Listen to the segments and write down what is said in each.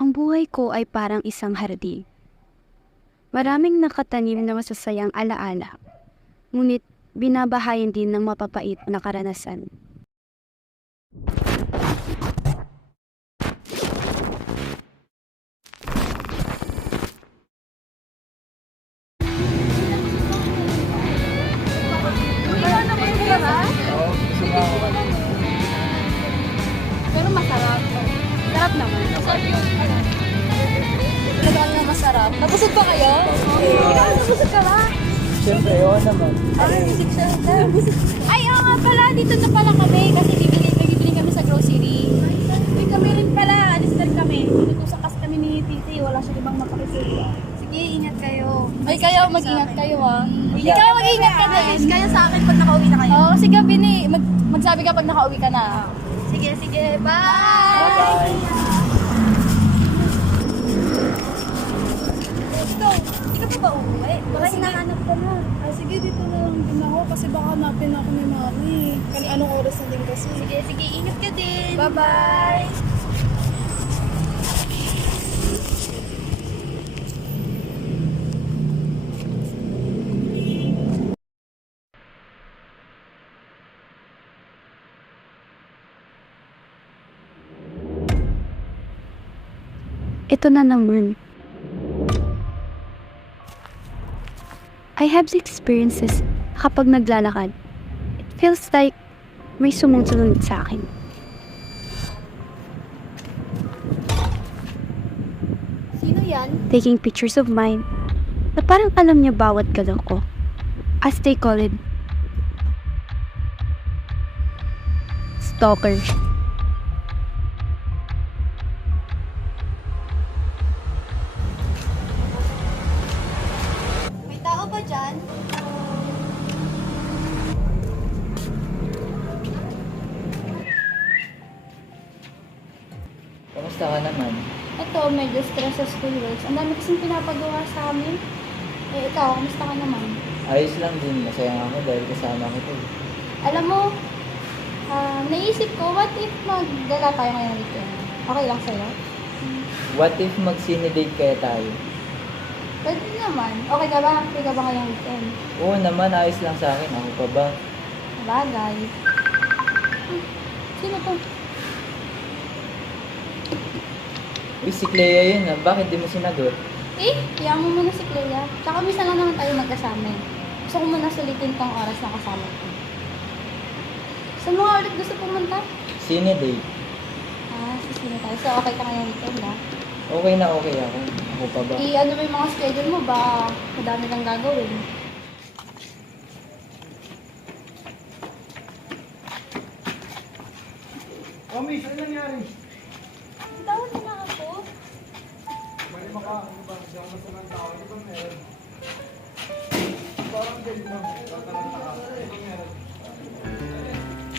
Ang buhay ko ay parang isang hardin. Maraming nakatanim na masasayang alaala, ngunit binabahayan din ng mapapait na karanasan. Pero masarap. Sarap naman. Masarap yung talagang masarap. Nabusog pa kayo? Ikaw, nabusog ka ba? Siyempre, oo naman. Ay, busog siya. Ay, oo nga pala. Dito na pala kami kasi bibili kami sa grocery. Ay, kami rin pala. Alis na rin kami. Pinutusan kasi kami ni Titi. Wala siya ibang makakisuyo. Sige, ingat kayo. Ay, kayo, mag-ingat kayo ah. Ikaw, mag-ingat ka din. Kaya sa akin pag nakauwi na kayo. Oo, kasi gabi ni. Magsabi ka pag nakauwi ka na. Sige, sige. Bye! Bye-bye. Ikaw, hindi ka pa ba uuwi? Baka hinahanap ka na. Sige, dito na lang din ako kasi baka hanapin ako ni Mami. Kan anong oras na din kasi. Sige, sige. Ingat ka din. Bye-bye! Ito na naman. I have experiences kapag naglalakad. It feels like may sumusunod sa akin. Sino yan? Taking pictures of mine na parang alam niya bawat galaw ko. As they call it, stalker. May tao ba dyan? Kamusta ka naman? Ito, medyo stress sa school works. Ang dami kasing pinapagawa sa amin. Eh, ikaw, kamusta ka naman? Ayos lang din. Masaya nga ako dahil kasama kita eh. Alam mo, naisip ko, what if maggala tayo ngayong weekend? Okay lang sa'yo? What if mag-cine date kaya tayo? Pwede naman. Okay ka ba? Happy ka ba ngayong weekend? Oo naman, ayos lang sa akin. Ako pa ba? Bagay. Sino to? Uy, si Clea yun ah. Bakit di mo sinagot? Eh, hiyaan mo muna si Clea. Tsaka minsan lang naman tayo magkasama eh. Gusto ko muna sulitin tong oras na kasama ko. Saan mo nga ulit gusto pumunta? Cine date. Sisino tayo. So, okay ka ngayong weekend ah. Okay na okay ako. Ako pa ba? Ano ba yung mga schedule mo ba? Madami kang gagawin. Mami, saan nangyari? Tawag mo na ako. Mali maka, ano ba? Hindi ako masamang tao. Ano ba meron? Parang ganito. Tataranta ka. Ano ba meron?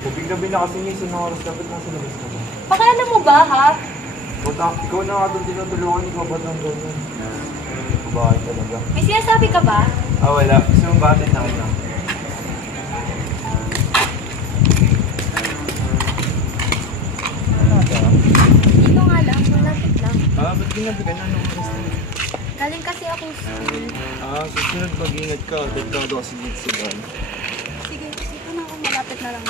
Gabi-gabi na kasi niya, isang oras dapat nasa labas ka ba? Pakialam mo ba ha? Buta, ikaw na nga doon tinutulungan, ikaw ba't ng ganyan? Kubahay talaga. May sinasabi ka ba? Ah, wala. Gusto mong batin na kita. Ano ito? Dito nga lang. Malapit lang. Ah, ba't ginabi ka na? Anong oras na? Galing kasi ako school. Ah, susunod mag-ingat ka. Dagdag kasi dito sa van. Sige, dito na ako. Malapit na lang.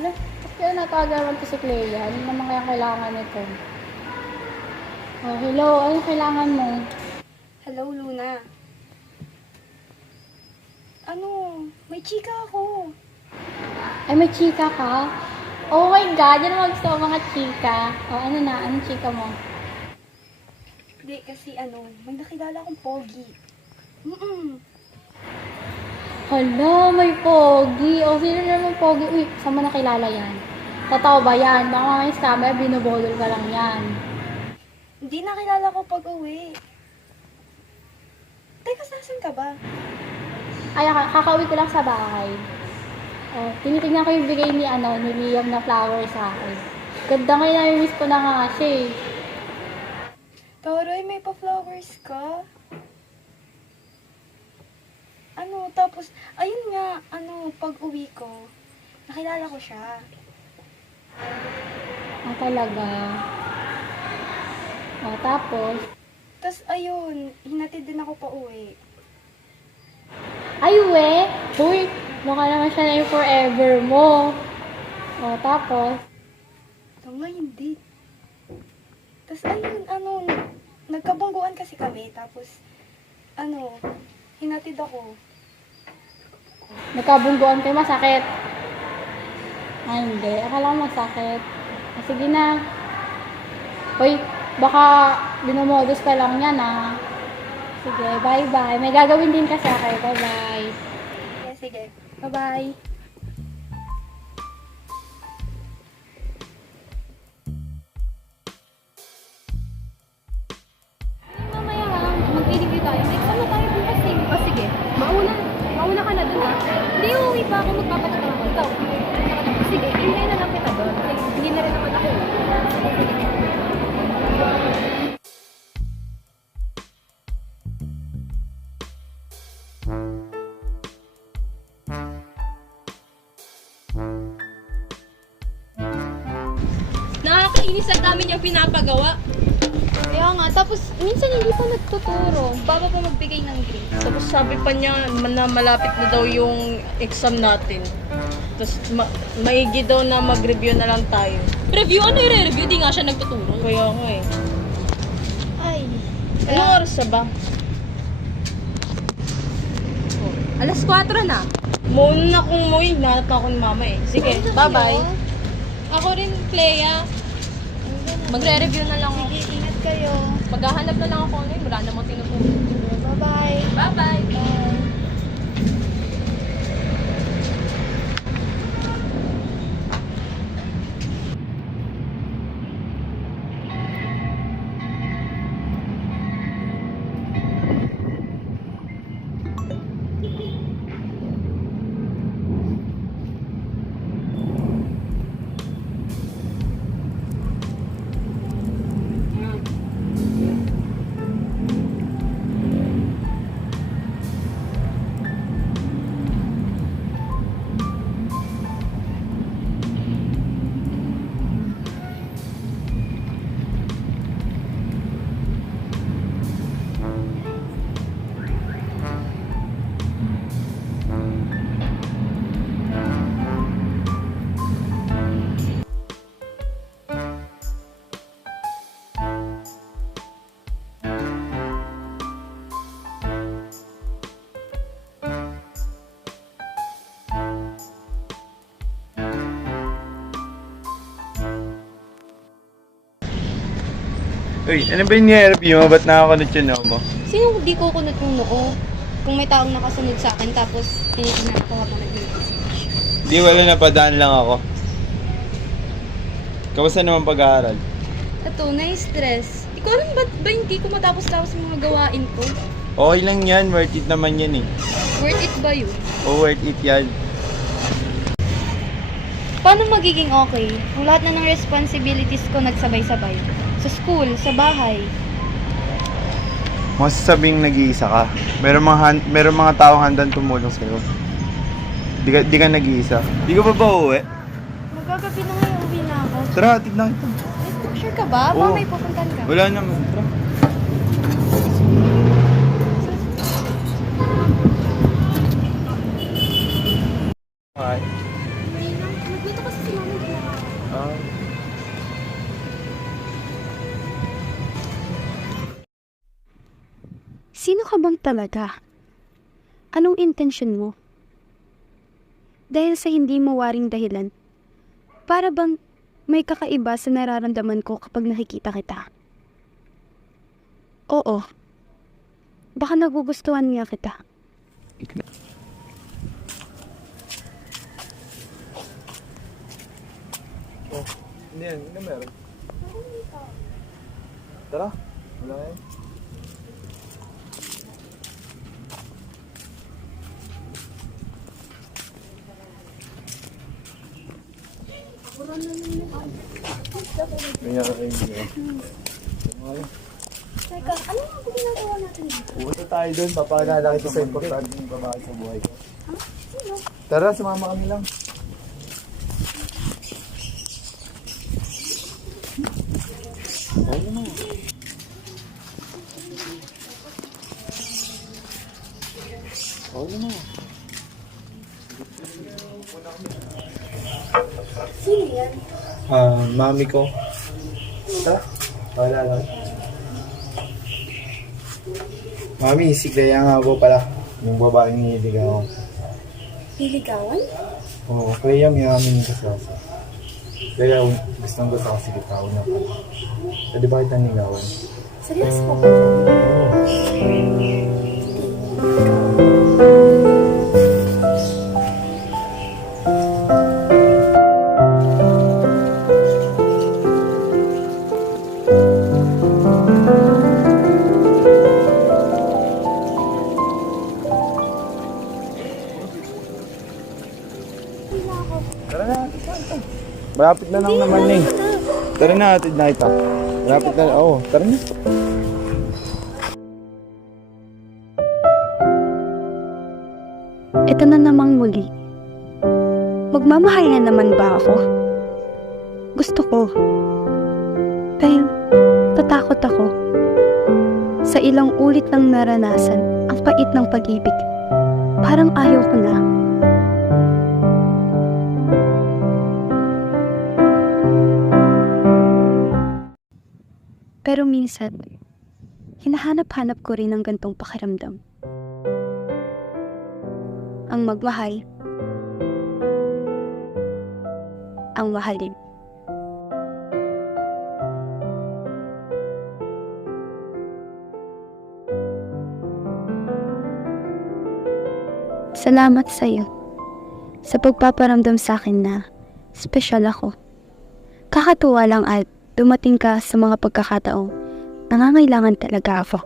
Wala. Kaya natagawan to si Clea. Ano naman kaya kailangan nito? Oh, hello. Ano kailangan mo? Hello, Luna. Ano? May chika ako. Ay, may chika ka? Oh my God, yan ang gusto ko mga chika. Oh, ano na? Anong chika mo? Hindi, kasi ano, may nakilala akong pogi. Hala, may pogi. O, sino naman pogi? Uy, saan mo nakilala yan? Totoo ba yan? Baka mamaya scammer, binubodol ka lang yan. Hindi nakilala ko pag-uwi. Teka, nasan ka ba? Ay, kakauwi ko lang sa bahay. Oh, tinitignan ko yung bigay ni, ni Liam na flower sa akin. Ganda ngayon, nami-miss ko na nga siya eh. Taroy, may pa-flowers ka? Ano, tapos, ayun nga, pag uwi ko, nakilala ko siya. Talaga. Tapos? Tapos ayun, hinatid din ako pa uwi. Ay, we! Uy, mukha naman siya na yung forever mo. Tapos? So nga hindi. Tapos ayun, nagkabungguan kasi kami. Tapos, hinatid ako. Nagkabungguan kayo, masakit. Ay, hindi. Akala ko masakit. Sige na. Uy, baka binumodus ka lang yan, ah. Sige, bye-bye. May gagawin din kasi ako. Bye-bye. Sige. Bye-bye. Mamaya lang, mag-review tayo. May exam na tayo bukas eh. Sige, mauna ka na dun ah. Hindi, uuwi pa ako, magpapatak ako. Ikaw, sige, hintay na lang kita doon. Sige, hindi na rin naman ako. Nakakainis ang dami niyang pinapagawa. Kaya nga, tapos minsan hindi pa nagtuturo. Bago pa magbigay ng grade. Tapos sabi pa niya na malapit na daw yung exam natin. Tapos maigi daw na mag-review na lang tayo. Review? Ano yung re-review? Di nga siya nagtuturo. Kaya nga eh. Ay, Anong oras na ba? alas 4 na. Muna na kung umuwi. Nanap na ako ni mama eh. Sige, bye-bye. Ako rin, Clea. Magre-review na lang ako. Sige, ingat kayo. Maghahanap na lang ako ngayon. Wala namang tinuturo. Bye-bye. Bye-bye. Uy, ano ba yung review mo? Ba't nakakunot yung noo mo? Sino di ko kunot yung noo? Kung may taong nakasunod sa akin, tapos tinitingnan ko habang nag-message. Di, wala na, padaan lang ako. Kamusta naman pag-aaral? Ito, na-stress. Di ko alam ba't ba hindi ko matapos-tapos yung mga gawain ko? Okay lang yan, worth it naman yan eh. Worth it ba yun? Oh, worth it yan. Paano magiging okay kung lahat na ng responsibilities ko nagsabay-sabay? Sa school, sa bahay. Masasabing nag-iisa ka. Meron mga taong handang tumulong sa'yo. Di ka nag-iisa. Di ka pa ba uuwi? Magagabi na ngayon, uwi na ako. Tara, hatid na kita. Sure ka ba? Oo. May pupuntan ka? Wala naman. Tara. Hi. Nagwito kasi si mama na. Sino ka bang talaga? Anong intensyon mo? Dahil sa hindi mo waring dahilan, para bang may kakaiba sa nararamdaman ko kapag nakikita kita? Oo. Baka nagugustuhan nga kita. Oh, hindi yan. Ano meron? Tara. Wala yan. Kaya kayo niya. Teka, ano nga ba ginagawa natin dito? Pupunta tayo doon. Papaalala kita sa importante yung babae sa buhay ko. Tara, sumama kami lang. Sino yan? Mami ko. Tara, wala lang. Mami, si Clea nga po pala. Yung babaeng niligaw ako. Niligawan? Oo, Clea may amin ka sa asa. Clea, gustong gusto kasi kita ako na pala. Pwede ba kitang nilawan? Seryoso ko ba yan? Oo. Tara na, malapit na lang naman eh. Tara na, atid na kita. Malapit na, oo, tara na. Ito na namang muli. Magmamahal na naman ba ako? Gusto ko. Pero, tatakot ako. Sa ilang ulit ng naranasan, ang pait ng pag-ibig. Parang ayaw ko na. Pero minsan, hinahanap-hanap ko rin ang gantong pakiramdam. Ang magmahal, ang mahalin. Salamat sa iyo sa pagpaparamdam sa akin na espesyal ako. Kakatuwa lang at dumating ka sa mga pagkakataong nangangailangan talaga ako.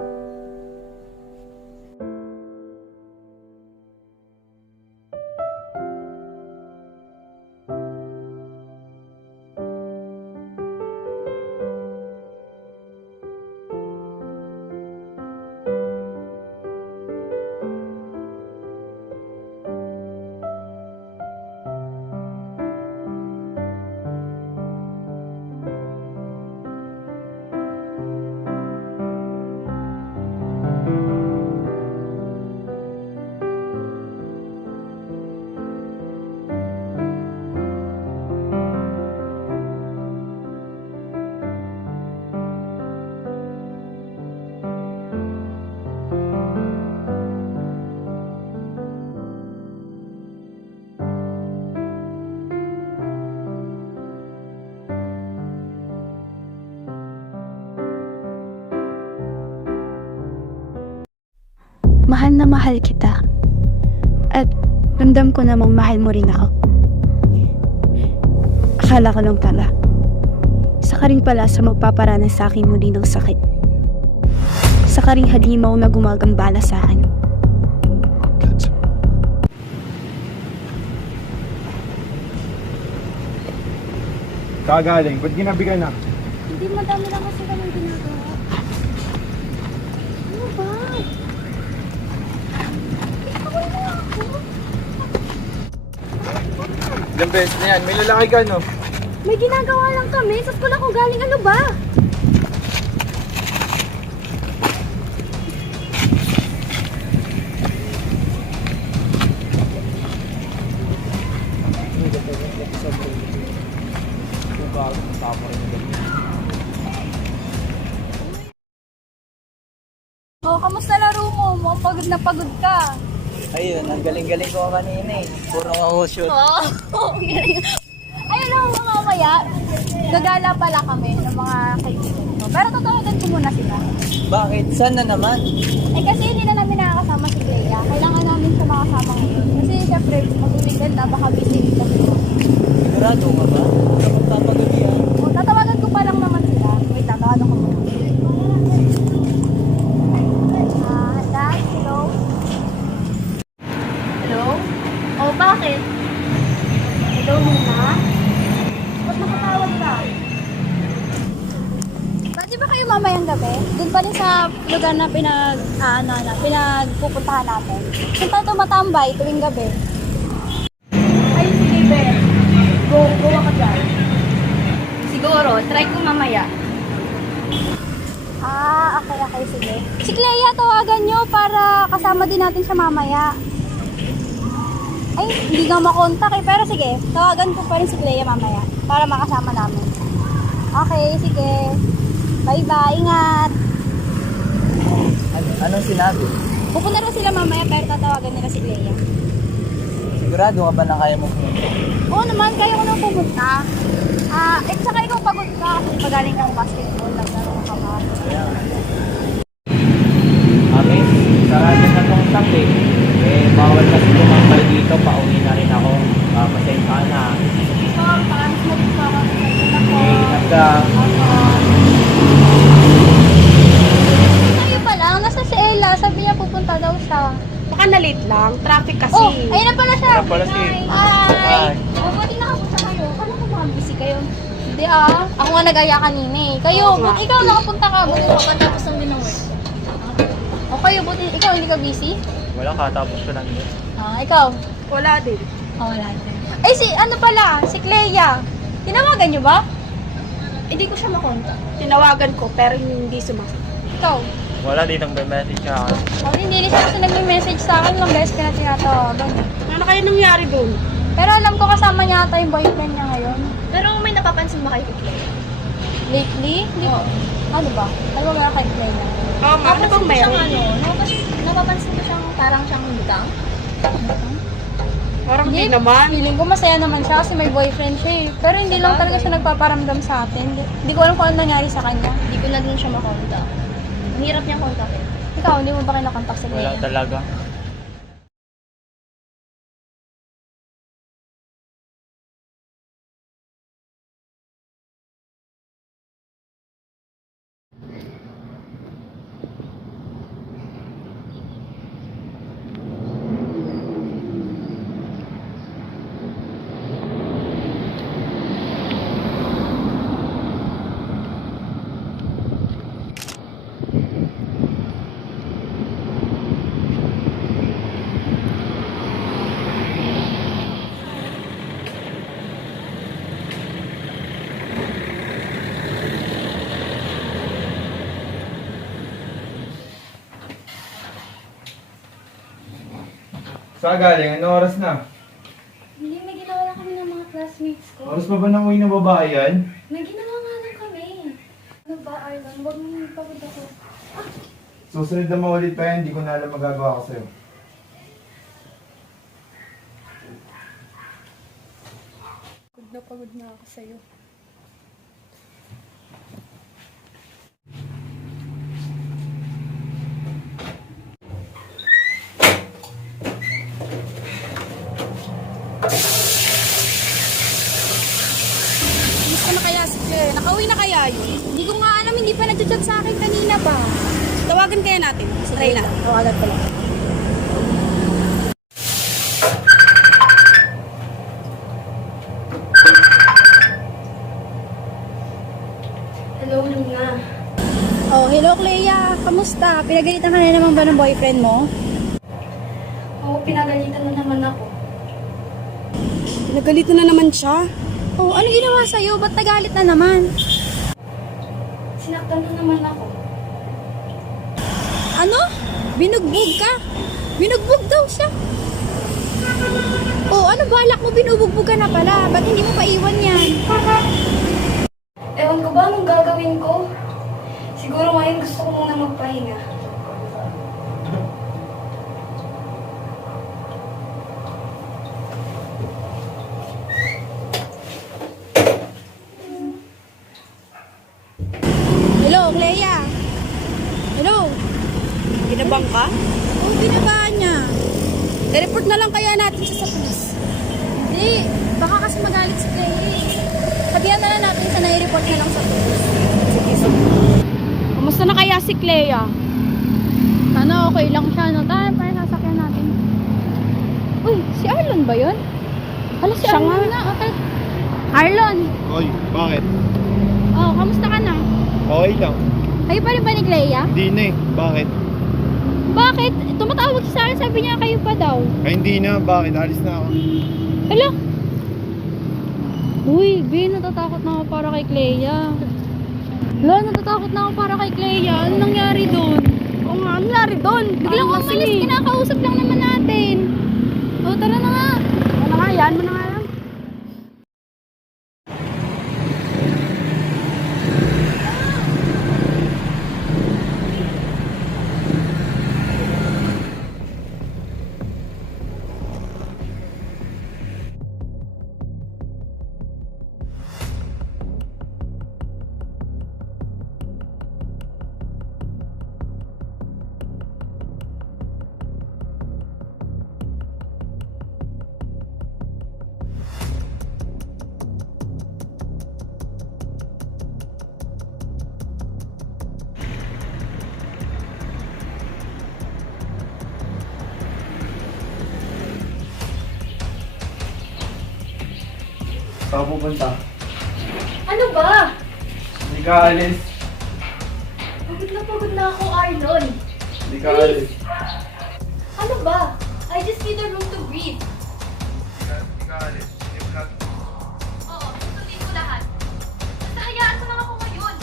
Mahal na mahal kita. At ramdam ko namang mahal mo rin ako. Akala ko lang pala. Isa ka rin pala sa magpaparanas sa akin muli ng sakit. Isa ka ring halimaw na gumagambala sa akin. Kagaling, ba't ginabi ka na? Hindi, madami lang kasi kami ginagawa. Ano ba? Ilang beses na yan, may lalaki ka no? May ginagawa lang kami. Sas ko lang kung galing ano ba? Oh, kamusta laro mo? Mukhang pagod na pagod ka. Ayun, ang galing-galing ko kanina eh. Puro shoot. Oo, galing. Ayun lang mga mamaya, gagala pala kami ng mga kaibigan ko. Pero tatawagan ko muna sila. Bakit? Saan na naman? Eh kasi hindi na namin nakakasama si Clea. Kailangan namin siya makasama ngayon. Kasi syempre, mag-weekend na, baka busy kasi. Sigurado ka ba? Ano magpapagabi yan? O, tatawagan ko pa lang naman sila. Wait, tatawagan ko muna. Handa? Hello? Hello? Oh, bakit? Hello muna. Ba't nakatawag ka? Pwede ba kayo mamayang gabi? Doon pa rin sa lugar na pinagpupuntahan natin. Saan tayo tumatambay tuwing gabi? Ay, sige, Ben. Go ka dyan. Siguro, try ko mamaya. Okay, sige. Si Clea, tawagan nyo para kasama din natin siya mamaya. Ay, hindi nga makontak eh. Pero sige, tawagan ko pa rin si Clea mamaya para makasama namin. Okay, sige. Bye-bye, ingat. Anong sinabi? Pupunta rin sila mamaya pero tatawagan nila si Clea. Sigurado ka ba na kaya mo pumunta? Oo naman, kaya ko nang pumunta. Saka ikaw pagod ka kasi pagaling kang basketball, naglaro ka ba? Mami, sarado na tong tank eh. Bawal kasi tumambay dito, pauwi na rin ako. Pasensya na. Paano sinabi pa ako sa ako? Ingat ka. Tayo pa lang, nasa si Ella, sabi niya pupunta daw siya. Baka na-late lang. Traffic kasi. Oh, ayun na pala siya. Ayun na pala si- Hi. Buti nakapunta kayo. Kala ko mga busy kayo. Hindi ako nga nag-aya kanina eh. Kayo, Oo nga. buti ikaw nakapunta ka. Buti makatapos lang din ng work. O kayo, buti ikaw hindi ka busy? Wala ka, tapos ko lang yun. Ikaw? Wala din. Wala din. Ay, ano pala? Si Clea. Tinawagan niyo ba? Hindi ko siya makontak. Tinawagan ko pero hindi sumasagot. Ikaw? Wala din ang message siya. Hindi rin siya kasi nag-message sa akin. Ilang beses ka na tinatawagan eh. Ano kaya nangyari doon? Pero alam ko kasama niya ata yung boyfriend niya ngayon. Pero may napapansin ba kayo kay Lately? Hindi ko. Ano ba? Ano ba meron kay Clea? Oo nga, ano bang meron? Napapansin ko siyang parang siyang hutang. Parang hindi naman. Feeling ko masaya naman siya kasi may boyfriend siya eh. Pero hindi lang talaga siya nagpaparamdam sa atin. Hindi ko alam kung ano nangyari sa kanya. Hindi ko na din siya makontak. Ang hirap niyang kontakin. Ikaw, hindi mo ba kinakontak si Wala Clea? talaga. Saan galing? Anong oras na? Hindi, may ginawa lang kami ng mga classmates ko. Oras pa ba nang uwi ng babae yan? May ginawa nga lang kami. Ano ba, Arlan? Huwag mo pagod ako. Susunod na maulit pa yan, hindi ko na alam magagawa ko sa'yo. Pagod na ako sa'yo. Gusto na kaya si Claire? Nakauwi na kaya yun? Hindi ko nga alam, hindi pa nag-chat sa akin kanina pa. Tawagan kaya natin. Try na. Tawagan ko lang. Hello, Luna. Oh, hello Clea. Kamusta? Pinagalitan ka na naman ba ng boyfriend mo? Oo, pinagalitan na naman ako. Pinagalitan na naman siya? Oh, ano ginawa sa'yo? Ba't nagalit na naman? Sinaktan na naman ako. Ano? Binugbog ka? Binugbog daw siya. Oh, ano balak mo? Binubugbog ka na pala. Ba't hindi mo pa iwan yan? Ewan ko ba anong gagawin ko? Siguro ngayon gusto ko muna magpahinga. Hello, Clea. Hello. Ginabang ka? Oh, binabaan niya. I-report na lang kaya natin siya sa police. Hindi. Baka kasi magalit si Clea. Sabihan na lang natin sa nai-report na lang sa police. Kamusta na kaya si Clea? Sana okay lang siya, no? Tayo pa yung sasakyan natin. Uy, si Arlon ba yun? Hala, si Arlon na. Okay. Arlon! Oy, bakit? Oh, kamusta ka na? Okay lang. Kayo pa rin ba ni Clea? Hindi na eh. Bakit? Bakit? Tumatawag siya sa akin, sabi niya kayo pa daw. Ay, hindi na. Bakit? Alis na ako. Hala! Uy, B, natatakot na ako para kay Clea. Wala, natatakot na ako para kay Clea. Ano nangyari doon? Oo nga, ano nangyari doon? Biglang umalis, kinakausap lang naman natin. O, tara na nga. Ano nga yan? Ano nga yan? Saan pupunta? Ano ba? Hindi ka alis. Pagod na ako, Arnold. Hindi ka alis. Ano ba? I just need a room to breathe. Hindi ka alis. Oo, susundin ko lahat. Basta hayaan mo lang ako ngayon.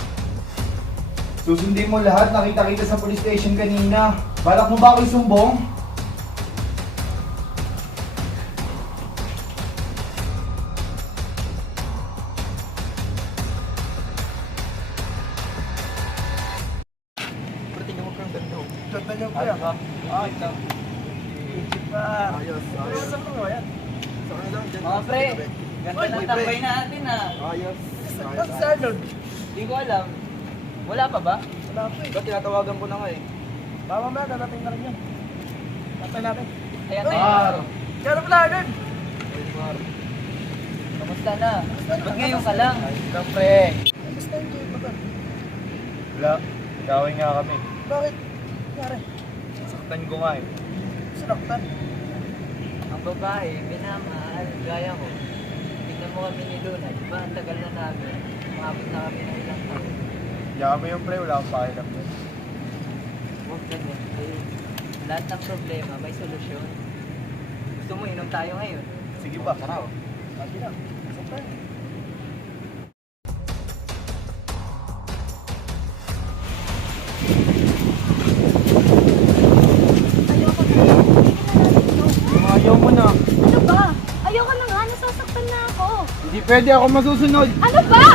Susundin mo lahat. Nakita kita sa police station kanina. Balak mo ba ako isumbong? Ganda niyo kuya. Ah, ito. Ayos, ayos. Saan mo yan? Mga pre, ganda ng tambay natin ah. Ayos. Ba't si Arnold? Hindi ko alam. Wala pa ba? Wala pa eh. Ba't tinatawagan ko na nga eh? Tama ba, dadating na rin yan. Tatay natin. Ayan tayo. Kaya pala agad. Kamusta na? Ba't ngayon ka lang? Ayos lang pre. Kamusta yung game ba? Wala. Gawin nga kami. Bakit? Pare. Saktan ko nga eh. Sinaktan? Ang babae, minamahal, gaya ko. Tignan mo kami ni Luna, di ba? Ang tagal na namin. Umabot na kami ng ilang taon. Yaman mo yung pre, wala akong pakilam doon. Huwag ganyan. Eh, lahat ng problema, may solusyon. Gusto mo, inom tayo ngayon. Sige ba? Tara. Sige na. Isang tayo. Ayaw mo na. Ano ba? Ayoko na nga, nasasaktan na ako. Hindi pwede ako masusunod. Ano ba?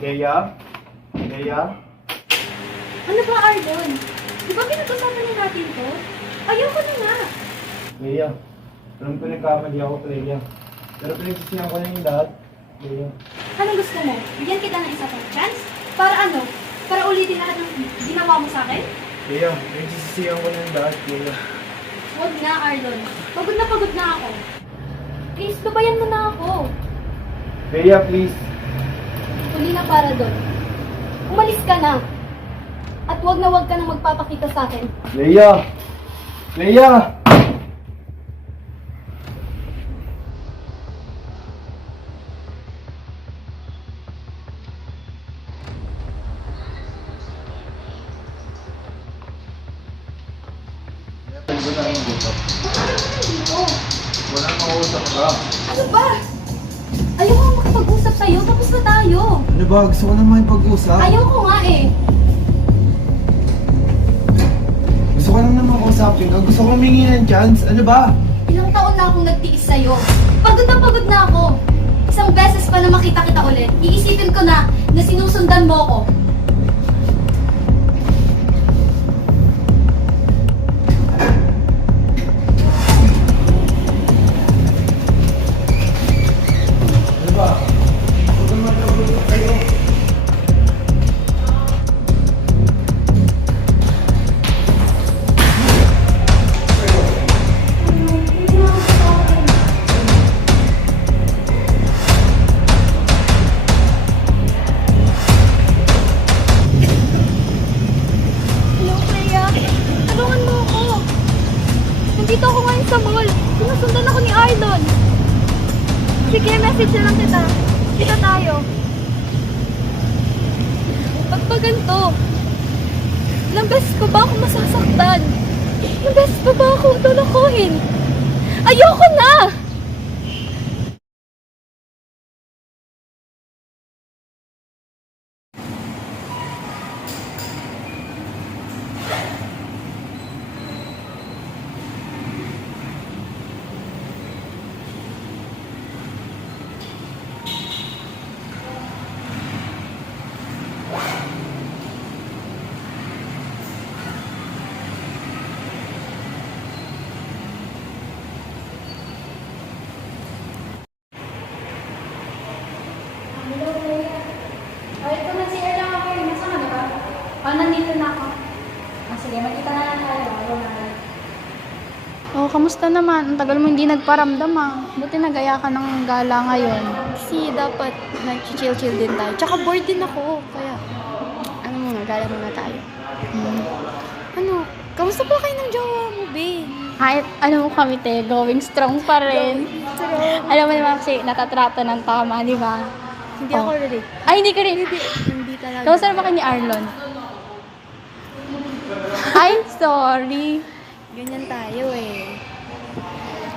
Leia? Leia? Ano ba, Arnold? Di ba pinag-usapan na natin to? Ayoko na nga. Leia, alam ko nagkamali ako, Leia. Pero pinagsisihan ko na yung lahat. Leia. Anong gusto mo? Bigyan kita ng isa pang chance? Para ano? Para ulitin lahat ng ginawa mo sa akin? Leia, pinagsisihan ko na yung lahat, Leia. Huwag na, Arnold. Pagod na ako. Please, babayan mo na ako. Leia, please. Huli na para doon. Umalis ka na. At huwag ka nang magpapakita sa akin. Leia! Leia! Walang makausap ka. Ano ba? Ayoko nga makipag-usap sa'yo. Tapos na tayo. Ano ba? Gusto ko naman pag-usap. Ayoko nga eh. Gusto ko lang naman kausapin ka. Gusto ko humingi ng chance. Ano ba? Ilang taon na akong nagtiis sa'yo. Pagod na ako. Isang beses pa na makita kita ulit, iisipin ko na sinusundan mo ako. Ano ba? Huwag kang magkagulo kayo. Hello, Freya. Tulungan mo ako. Nandito ako ngayon sa mall. Sinusundan ako ni Arnold. Sige, message na lang kita. Kita tayo. Ba't ba ganito? Ilang beses pa ba ako masasaktan? Ilang beses pa ba ako lulukuhin? Ayoko na! Oh, kamusta naman? Ang tagal mo hindi nagparamdam Buti nagaya ka ng gala ngayon. Kasi dapat nag-chill-chill din tayo. Tsaka bored din ako. Kaya, ano muna, gala muna tayo. Ano, kamusta po kayo ng jowa mo, be? Ay, alam mo kami, te, going strong pa rin. Alam mo naman kasi natatrato ng tama, di ba? Hindi ako ready. Ay, hindi ka rin. Hindi talaga. Kamusta naman kayo ni Arlon? Ay, sorry. Ganyan tayo eh.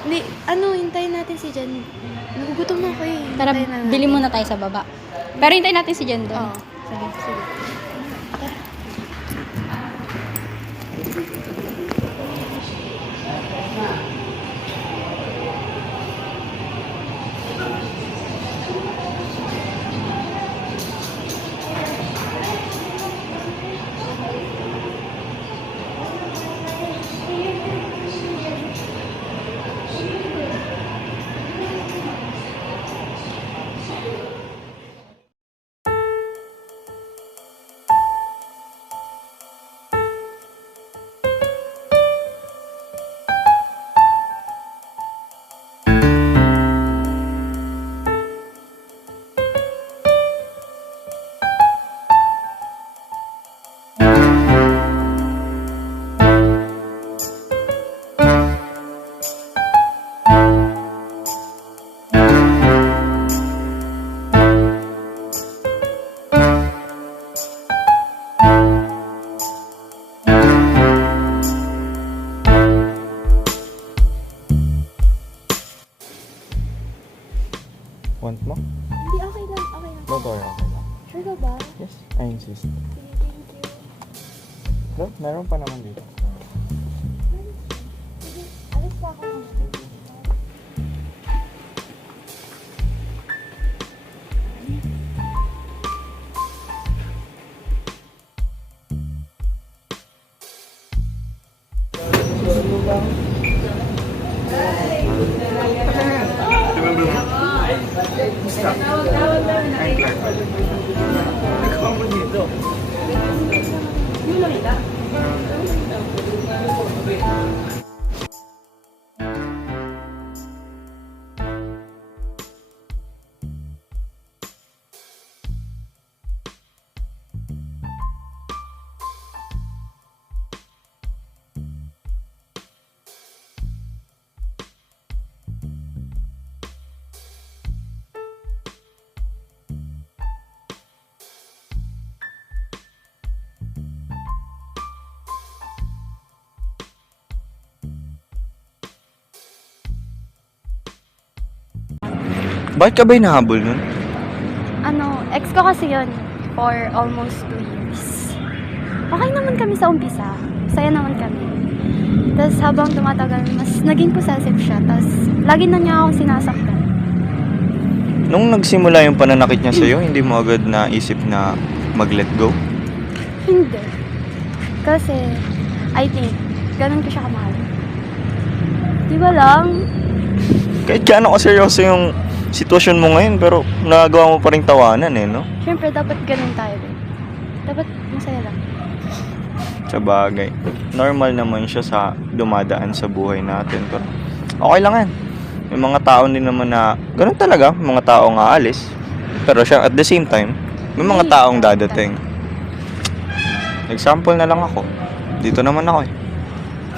Hindi, hintayin natin si Jen. Nagugutom na ako eh. Tara, Hintayin na natin. bili muna tayo sa baba. Pero hintayin natin si Jen doon. Oo, sige, sige. Want mo? Hindi, okay lang. Okay lang. Don't worry, okay lang. Sure ka ba? Yes, I insist. Sige, thank you. Bro, meron pa naman dito. Sige, alis pa ako. Bakit ka ba hinahabol nun? Ex ko kasi yun for almost 2 years. Okay naman kami sa umpisa. Saya naman kami. Tapos habang tumatagal, mas naging possessive siya. Tapos lagi na niya akong sinasaktan. Nung nagsimula yung pananakit niya sa'yo, hindi mo agad naisip na mag-let go? Hindi. Kasi, I think, ganun ko siya kamahal. Di ba lang? Kahit gaano ka seryoso yung sitwasyon mo ngayon, pero nagawa mo pa rin tawanan no? Siyempre, dapat ganun tayo, babe. Dapat masaya lang. Sa bagay. Normal naman siya sa dumadaan sa buhay natin. Pero okay lang yan. May mga tao din naman na ganun talaga. May mga taong aalis. Pero siya, at the same time, may mga taong dadating. Example na lang ako. Dito naman ako eh.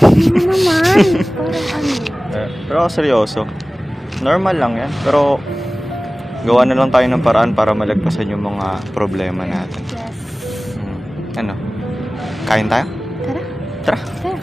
Ano naman? Parang ano. Pero seryoso. Normal lang yan. Pero gawa na lang tayo ng paraan para malagpasan yung mga problema natin. Yes. Ano? Kain tayo? Tara. Tara. Tara.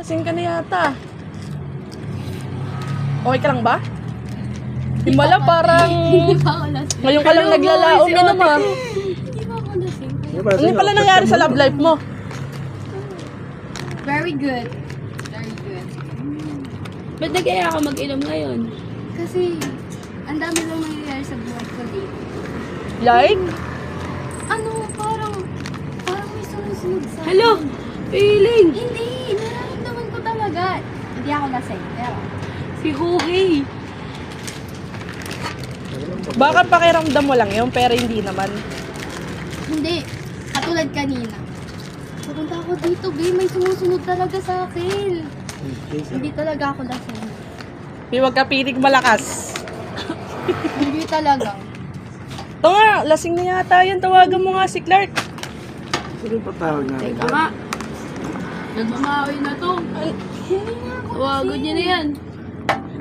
Lasing ka na yata. Okay ka lang ba? Himala parang ngayon ka lang naglalaom inom ah. Ano pala nangyari sa love life mo? Very good. Very good. Ba't nagkaya ako mag-inom ngayon? Kasi, ang dami lang nangyayari sa buhay ko dito. Like? Ano, parang may sumusunod sa Hello! Feeling! Hindi! Nararamdaman ko talaga. Hindi ako lasing, pero... Si Hugi! Baka pakiramdam mo lang yun, pero hindi naman. Hindi. Katulad kanina. Pupunta ako dito, babe. May sumusunod talaga sa akin. Hindi talaga ako lasing. Huwag ka pinig malakas. Hindi talaga. Ito nga, lasing na yata yan. Tawagan mo nga si Clark. Teka nga. Nagmamawi na to. Tawagan niya na yan.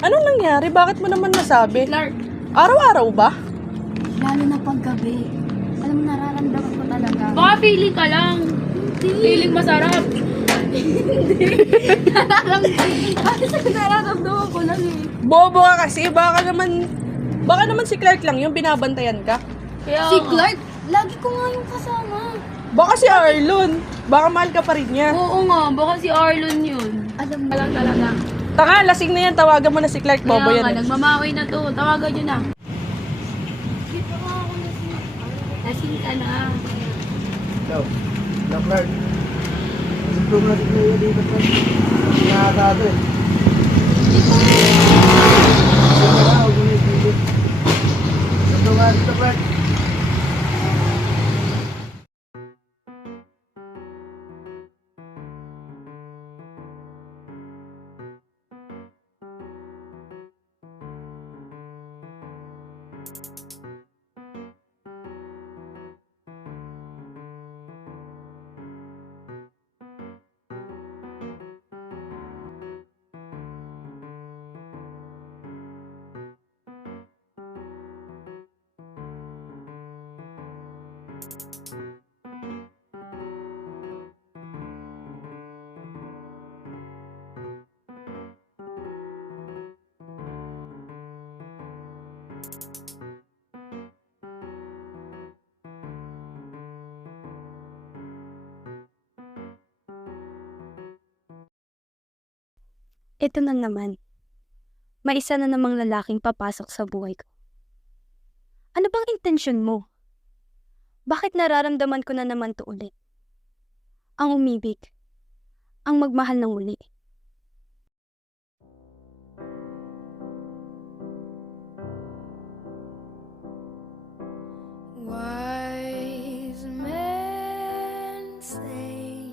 Anong nangyari? Bakit mo naman nasabi? Clark. Araw-araw ba? Lalo na paggabi. Alam mo, nararamdaman ko talaga. Baka feeling ka lang. Feeling masarap. Nararamdaman ko lang eh. Bobo ka kasi. Baka naman si Clark lang yung binabantayan ka. Si Clark, lagi ko nga yung kasama. Baka si Arlon. Baka mahal ka pa rin niya. Oo nga, baka si Arlon yun. Alam mo lang talaga. Tanga, lasing na yan. Tawagan mo na si Clark. Bobo yan. Nagmamawi na to. Tawagan nyo na. Dito nga ako lasing. Lasing ka na. Hello, Clark. Gusto mo natin kayo dito, Clark. Nakakado eh. Gusto nga dito, Clark. Ito na naman. May isa na namang lalaking papasok sa buhay ko. Ano bang intensyon mo? Bakit nararamdaman ko na naman to ulit? Ang umibig. Ang magmahal ng uli. Wise men say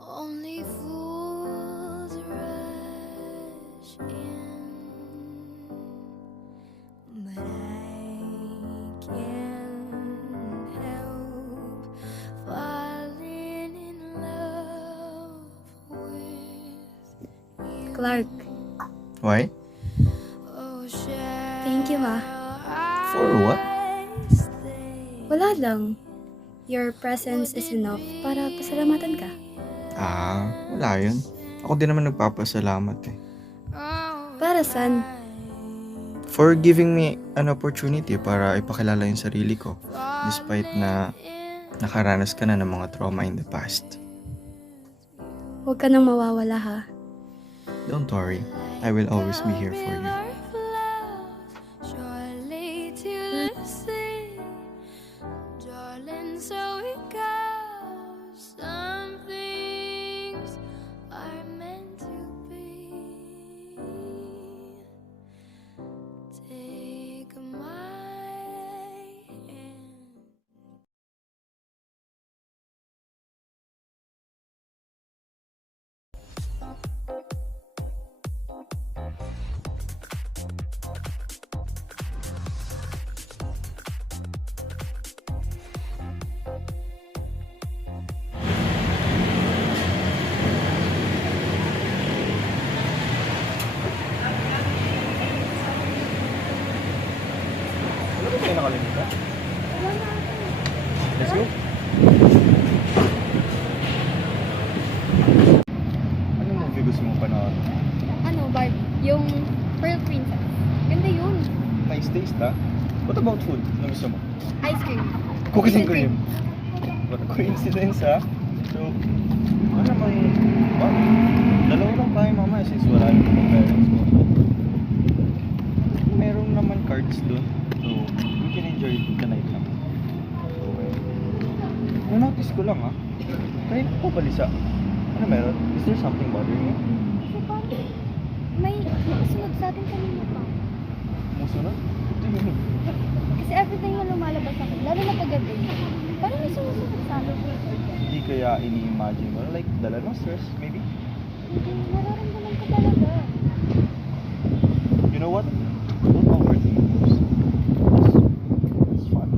only fools rush in, but I can't help falling in love with you. Clark, Why? Oh, thank you ah. For what? Wala lang. Your presence is enough para pasalamatan ka. Wala yun. Ako din naman nagpapasalamat eh. Para saan? For giving me an opportunity para ipakilala yung sarili ko despite na nakaranas ka na ng mga trauma in the past. Huwag ka nang mawawala ha. Don't worry, I will always be here for you. Surely to the sea, darling, so it goes. Some things are meant to be. Take my hand. Let's go. nice taste, ha? What about food? Ano gusto mo? Ice cream. Cookies and cream. What a coincidence, ha? So, ano may... Oh, dalawa lang tayo mamaya since wala yung mga parents mo. Meron naman cards doon. So, we can enjoy the night lang. So, na-notice ko lang, ha? Kaya ko balisa. Ano meron? Is there something bothering you? Kasi parang may nakasunod sa atin kanina pa. Musunod? What do you mean? Kasi everything na lumalabas ako, lalo na paggabi, parang may sumusunod sa akin. Hindi kaya ini-imagine mo? Like, dala ng stress, maybe? Hindi, nararamdaman ko talaga. You know what? Don't overthink things. It's fun.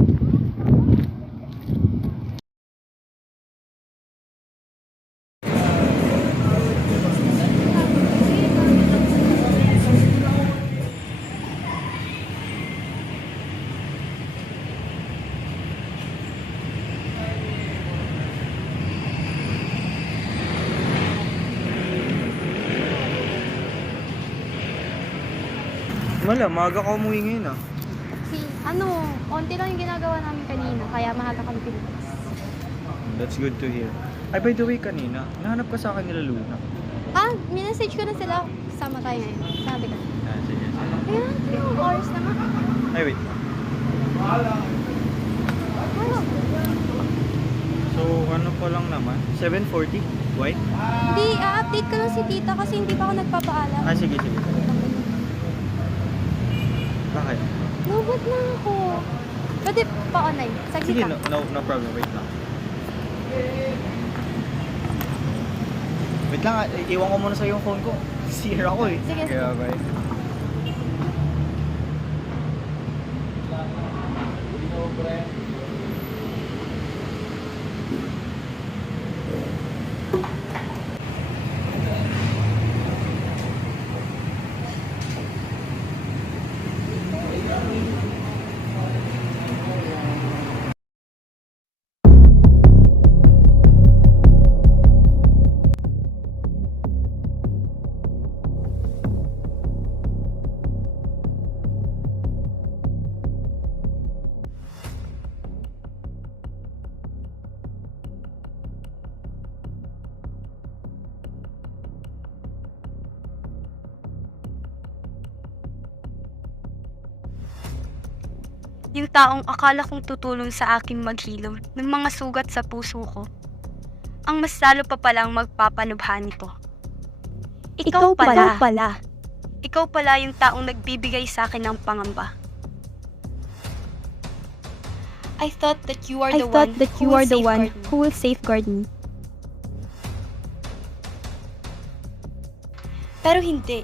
Wala, maaga ka umuwi ngayon, ah. Konti lang yung ginagawa namin kanina, kaya maaga kami pinilis. That's good to hear. Ay, by the way, kanina, nahanap ka sa akin nila Luna. Minessage ko na sila, sama tayo ngayon. Sabi ko. Ah, sige, sige. Kaya, yung oras na nga. Ay, wait. Ano? So, ano pa lang naman? 7:40? Why? Hindi, update ko lang si tita kasi hindi pa ako nagpapaalam. Ah, sige, sige. Bakit? Lubot na ako. Pwede pa-online. Saglit Sige, lang. no problem. Wait lang. Wait lang, iwan ko muna sa yung phone ko. Sira ako eh. Sige, sige. Kaya, bye. Yung taong akala kong tutulong sa aking maghilom ng mga sugat sa puso ko, ang mas lalo pa palang magpapanubha nito. Ikaw pala. Ikaw pala yung taong nagbibigay sa akin ng pangamba. I thought that you are the one who will safeguard me. Pero hindi.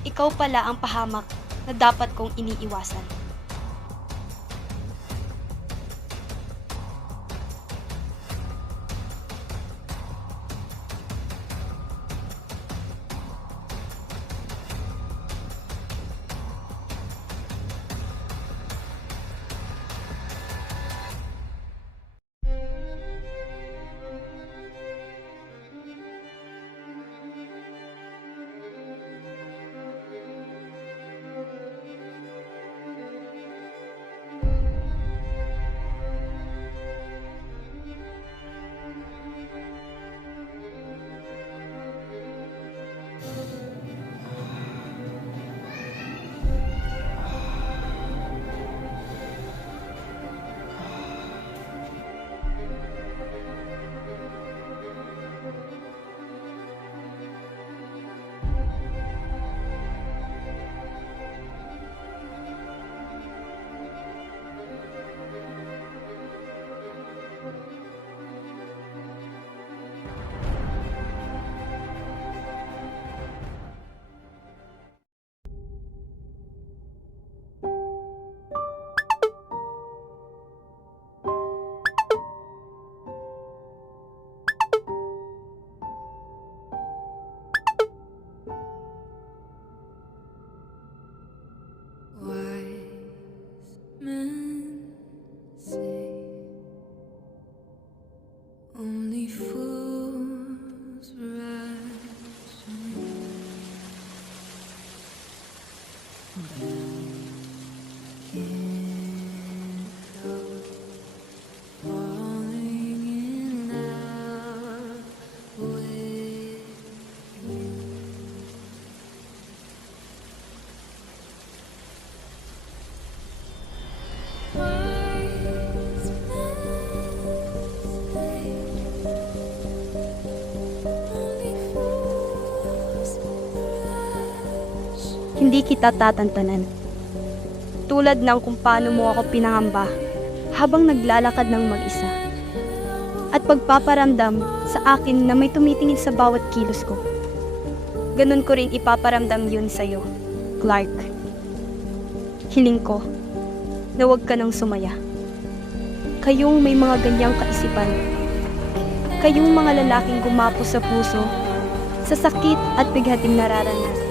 Ikaw pala ang pahamak na dapat kong iniiwasan. Hindi kita tatantanan. Tulad ng kung paano mo ako pinangamba habang naglalakad ng mag-isa. At pagpaparamdam sa akin na may tumitingin sa bawat kilos ko. Ganun ko rin ipaparamdam yun sa'yo, Clark. Hiling ko na huwag ka nang sumaya. Kayong may mga ganyang kaisipan. Kayong mga lalaking gumapo sa puso, sa sakit at bighating nararanas.